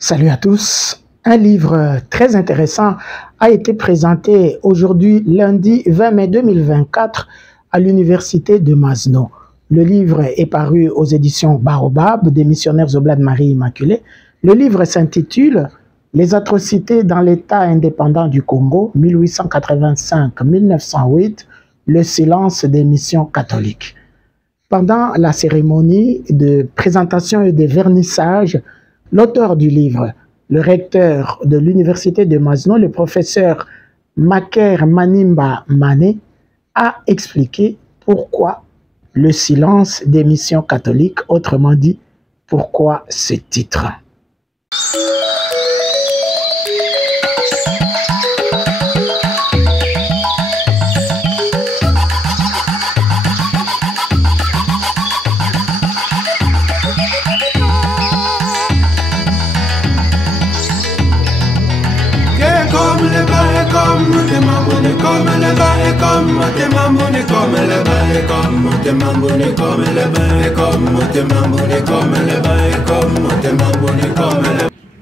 Salut à tous. Un livre très intéressant a été présenté aujourd'hui, lundi 20 mai 2024, à l'université de Masno. Le livre est paru aux éditions Baobab des missionnaires Oblats de Marie Immaculée. Le livre s'intitule « Les atrocités dans l'État indépendant du Congo, 1885-1908, le silence des missions catholiques ». Pendant la cérémonie de présentation et de vernissage, l'auteur du livre, le recteur de l'université de Masno, le professeur Maker Manimba Mané, a expliqué pourquoi le silence des missions catholiques, autrement dit, pourquoi ce titre.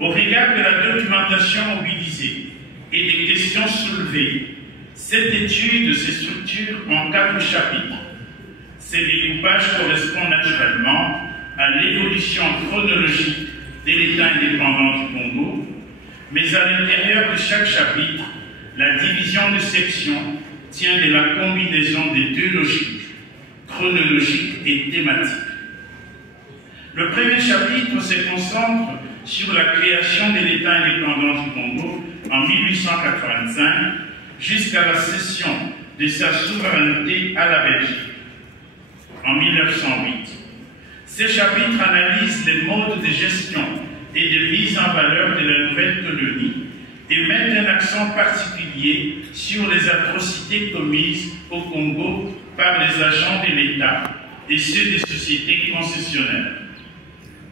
Au regard de la documentation mobilisée et des questions soulevées, cette étude se structure en 4 chapitres. Ces découpages correspondent naturellement à l'évolution chronologique de l'État indépendant du Congo, mais à l'intérieur de chaque chapitre, la division de sections tient de la combinaison des 2 logiques, chronologique et thématique. Le premier chapitre se concentre sur la création de l'État indépendant du Congo en 1885 jusqu'à la cession de sa souveraineté à la Belgique en 1908. Ces chapitres analysent les modes de gestion et de mise en valeur de la nouvelle colonie et mettent un accent particulier sur les atrocités commises au Congo par les agents de l'État et ceux des sociétés concessionnaires.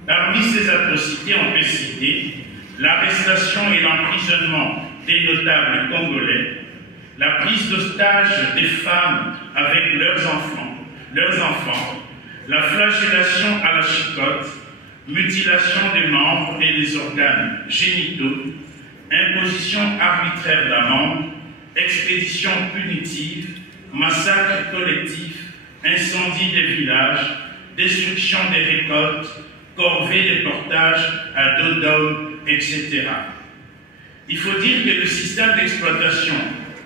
Parmi ces atrocités, on peut citer l'arrestation et l'emprisonnement des notables congolais, la prise d'otage des femmes avec leurs enfants, la flagellation à la chicotte, mutilation des membres et des organes génitaux, imposition arbitraire d'amende, expédition punitive, massacre collectif, incendie des villages, destruction des récoltes, corvée des portages à dos d'homme, etc. Il faut dire que le système d'exploitation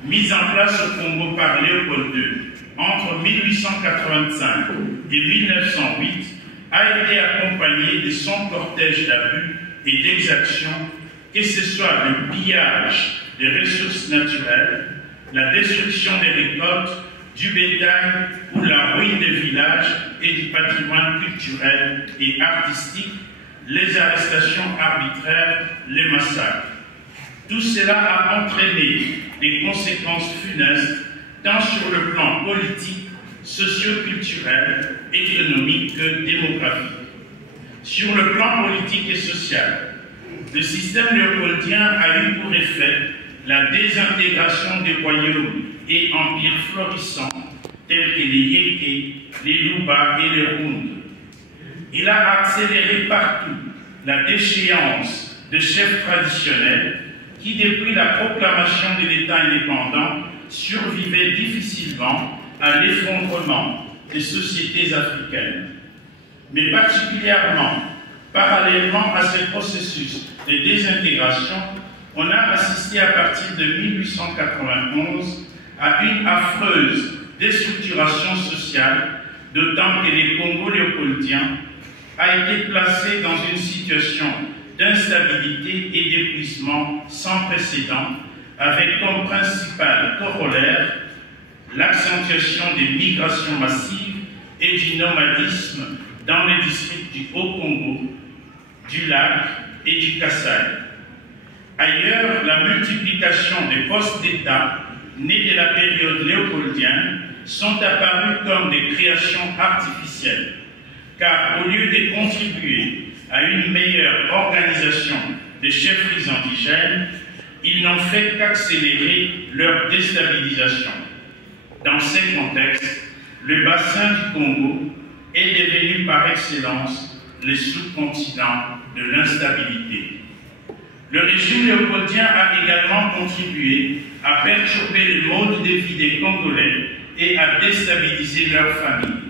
mis en place au Congo par Léopold II entre 1885 et 1908 a été accompagné de son cortège d'abus et d'exactions, que ce soit le pillage des ressources naturelles, la destruction des récoltes, du bétail ou la ruine des villages et du patrimoine culturel et artistique, les arrestations arbitraires, les massacres. Tout cela a entraîné des conséquences funestes tant sur le plan politique, socio-culturel, économique que démographique. Sur le plan politique et social, le système léopoldien a eu pour effet la désintégration des royaumes et empires florissants tels que les Yéké, les Luba et les Rund. Il a accéléré partout la déchéance de chefs traditionnels qui, depuis la proclamation de l'État indépendant, survivaient difficilement à l'effondrement des sociétés africaines. Mais particulièrement, parallèlement à ce processus de désintégration, on a assisté à partir de 1891 à une affreuse déstructuration sociale, d'autant que les Congo léopoldiens a été placé dans une situation d'instabilité et d'épuisement sans précédent, avec comme principal corollaire l'accentuation des migrations massives et du nomadisme dans les districts du Haut-Congo, du Lac et du Kasaï. Ailleurs, la multiplication des postes d'État nés de la période léopoldienne sont apparus comme des créations artificielles, car au lieu de contribuer à une meilleure organisation des chefferies indigènes, ils n'ont fait qu'accélérer leur déstabilisation. Dans ces contextes, le bassin du Congo est devenu par excellence le sous-continent de l'instabilité. Le régime léopoldien a également contribué à perturber le mode de vie des Congolais et à déstabiliser leurs familles.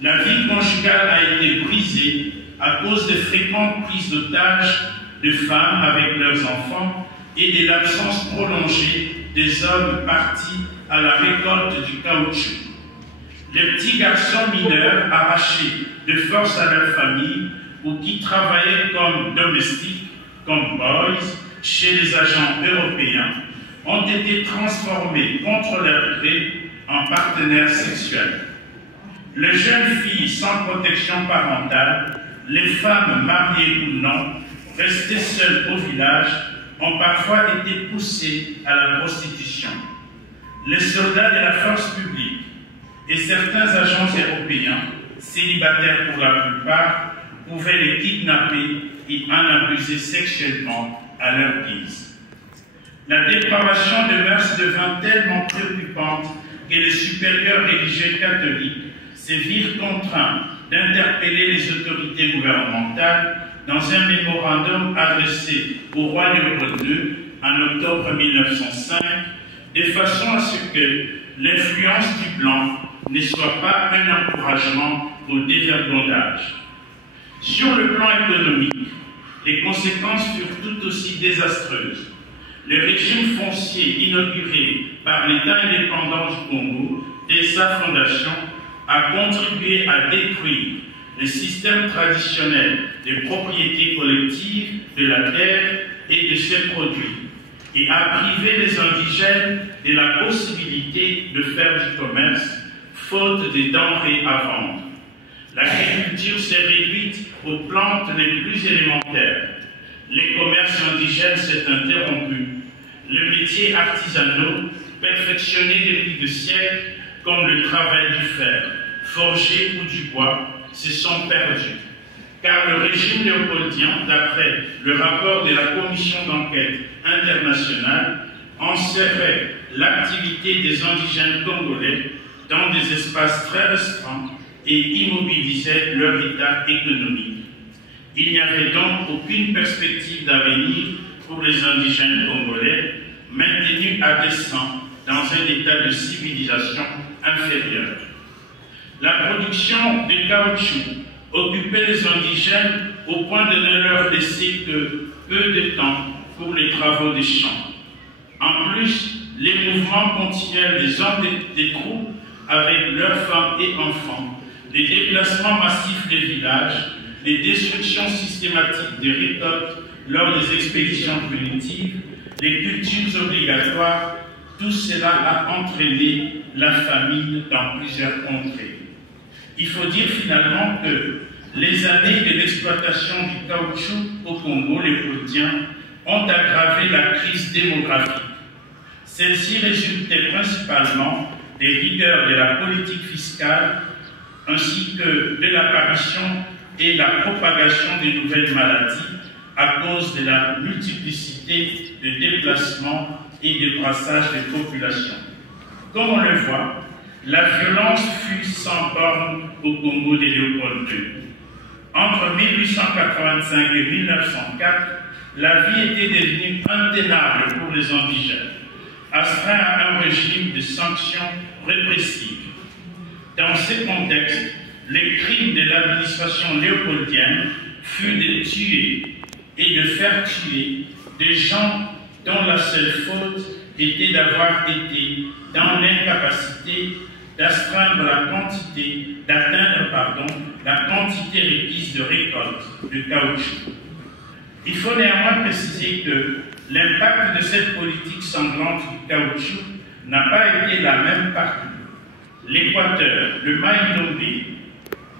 La vie conjugale a été brisée à cause de fréquentes prises d'otages de femmes avec leurs enfants et de l'absence prolongée des hommes partis à la récolte du caoutchouc. Les petits garçons mineurs arrachés de force à leur famille ou qui travaillaient comme domestiques, comme boys, chez les agents européens, ont été transformés contre leur gré en partenaires sexuels. Les jeunes filles sans protection parentale, les femmes mariées ou non, restées seules au village, ont parfois été poussées à la prostitution. Les soldats de la force publique et certains agents européens, célibataires pour la plupart, pouvaient les kidnapper et en abuser sexuellement à leur guise. La dépravation de mœurs devint tellement préoccupante que les supérieurs religieux catholiques se virent contraints d'interpeller les autorités gouvernementales dans un mémorandum adressé au roi Léopold II en octobre 1905, de façon à ce que l'influence du blanc ne soit pas un encouragement au dévergondage. Sur le plan économique, les conséquences furent tout aussi désastreuses. Le régime foncier inauguré par l'État indépendant du Congo dès sa fondation a contribué à détruire le système traditionnel de propriété collective de la terre et de ses produits et a privé les indigènes de la possibilité de faire du commerce, faute des denrées à vendre. L'agriculture s'est réduite aux plantes les plus élémentaires. Les commerces indigènes s'est interrompu. Les métiers artisanaux, perfectionnés depuis des siècles, comme le travail du fer, forger ou du bois, se sont perdus. Car le régime léopoldien, d'après le rapport de la commission d'enquête internationale, enserrait l'activité des indigènes congolais dans des espaces très restreints et immobilisait leur état économique. Il n'y avait donc aucune perspective d'avenir pour les indigènes congolais, maintenus à dessein dans un état de civilisation inférieur. La production de caoutchouc occupait les indigènes au point de ne leur laisser que peu de temps pour les travaux des champs. En plus, les mouvements continuels des hommes des troupes avec leurs femmes et enfants, les déplacements massifs des villages, les destructions systématiques des récoltes lors des expéditions punitives, les cultures obligatoires, tout cela a entraîné la famine dans plusieurs contrées. Il faut dire finalement que les années de l'exploitation du caoutchouc au Congo léopoldien ont aggravé la crise démographique. Celle-ci résultait principalement des rigueurs de la politique fiscale ainsi que de l'apparition et la propagation de nouvelles maladies à cause de la multiplicité de déplacements et de brassage des populations. Comme on le voit, la violence fut sans borne au Congo de Léopold II. Entre 1885 et 1904, la vie était devenue intenable pour les indigènes, astreints à un régime de sanctions répressives. Dans ce contexte, les crimes de l'administration léopoldienne furent de tuer et de faire tuer des gens dont la seule faute était d'avoir été dans l'incapacité d'atteindre la quantité requise de récolte de caoutchouc. Il faut néanmoins préciser que l'impact de cette politique sanglante du caoutchouc n'a pas été la même partout. L'Équateur, le Maïnombe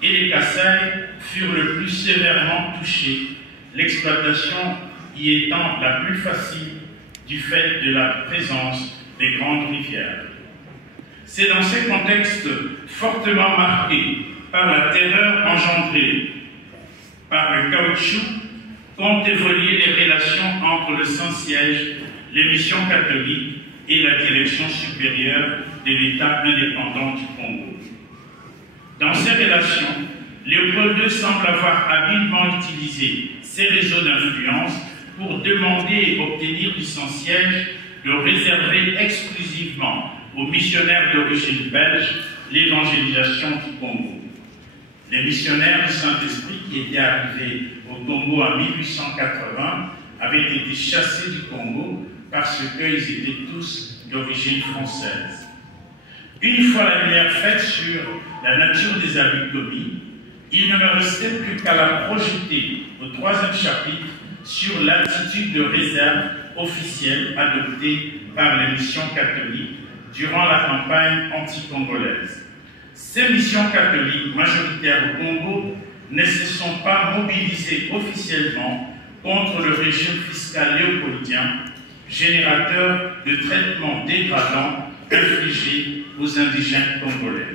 et les Kasaï furent le plus sévèrement touchés, l'exploitation y étant la plus facile du fait de la présence des grandes rivières. C'est dans ces contextes fortement marqués par la terreur engendrée par le caoutchouc qu'ont évolué les relations entre le Saint-Siège, les missions catholiques et la direction supérieure de l'État indépendant du Congo. Dans ces relations, Léopold II semble avoir habilement utilisé ses réseaux d'influence pour demander et obtenir du Saint-Siège de réserver exclusivement aux missionnaires d'origine belge l'évangélisation du Congo. Les missionnaires du Saint-Esprit qui étaient arrivés au Congo en 1880 avaient été chassés du Congo parce qu'ils étaient tous d'origine française. Une fois la lumière faite sur la nature des abus commis, il ne me restait plus qu'à la projeter au 3e chapitre sur l'attitude de réserve officielle adoptée par les missions catholiques durant la campagne anti-congolaise. Ces missions catholiques majoritaires au Congo ne se sont pas mobilisées officiellement contre le régime fiscal léopoldien, générateur de traitements dégradants infligés aux indigènes congolais.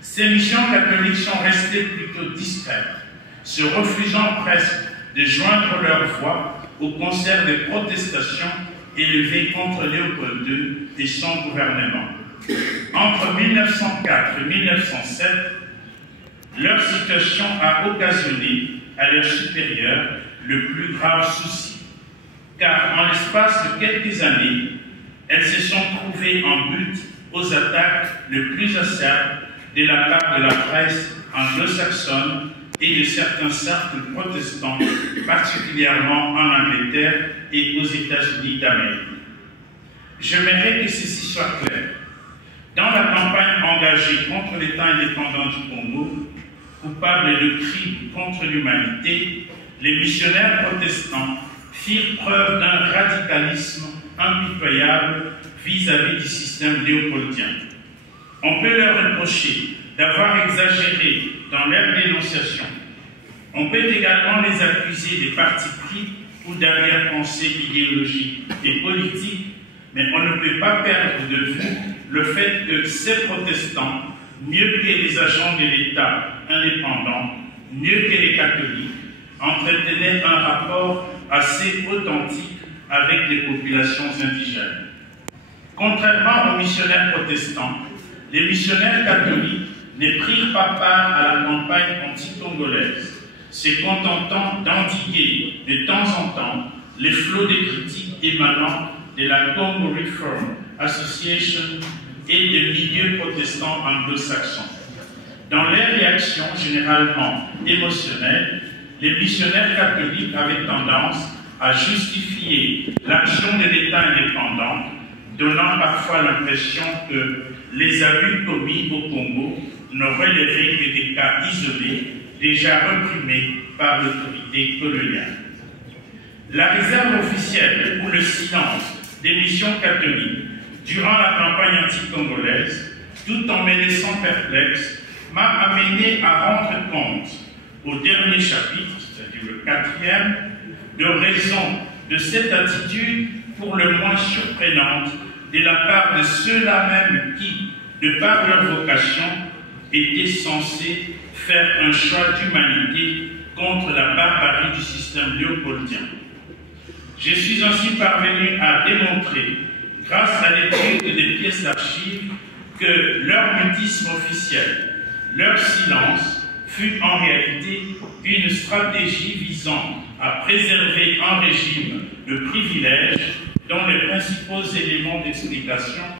Ces missions catholiques sont restées plutôt discrètes, se refusant presque de joindre leur voix au concert des protestations élevées contre Léopold II et son gouvernement. Entre 1904 et 1907, leur situation a occasionné à leurs supérieurs le plus grave souci, car en l'espace de quelques années, elles se sont trouvées en butte aux attaques les plus acerbes de la part de la presse anglo-saxonne et de certains cercles protestants, particulièrement en Angleterre et aux États-Unis d'Amérique. J'aimerais que ceci soit clair. Dans la campagne engagée contre l'État indépendant du Congo, coupable de crimes contre l'humanité, les missionnaires protestants firent preuve d'un radicalisme impitoyable vis-à-vis du système léopoldien. On peut leur reprocher d'avoir exagéré dans leur dénonciation. On peut également les accuser des partis pris ou d'arrière-pensées idéologiques et politiques, mais on ne peut pas perdre de vue le fait que ces protestants, mieux que les agents de l'État indépendants, mieux que les catholiques, entretenaient un rapport assez authentique avec les populations indigènes. Contrairement aux missionnaires protestants, les missionnaires catholiques ne prirent pas part à la campagne anti-congolaise, se contentant d'endiguer de temps en temps les flots de critiques émanant de la Congo Reform Association et des milieux protestants anglo-saxons. Dans leurs réactions généralement émotionnelles, les missionnaires catholiques avaient tendance à justifier l'action de l'État indépendant, donnant parfois l'impression que les abus commis au Congo ne relevaient que des cas isolés, déjà reprimés par l'autorité coloniale. La réserve officielle ou le silence des missions catholiques durant la campagne anti-congolaise, tout en me laissant perplexe, m'a amené à rendre compte, au dernier chapitre, c'est-à-dire le 4e, de raison de cette attitude pour le moins surprenante de la part de ceux-là même qui, de par leur vocation, étaient censés faire un choix d'humanité contre la barbarie du système léopoldien. Je suis ainsi parvenu à démontrer, grâce à l'étude des pièces d'archives, que leur mutisme officiel, leur silence, fut en réalité une stratégie visant à préserver un régime de privilèges dont les principaux éléments d'explication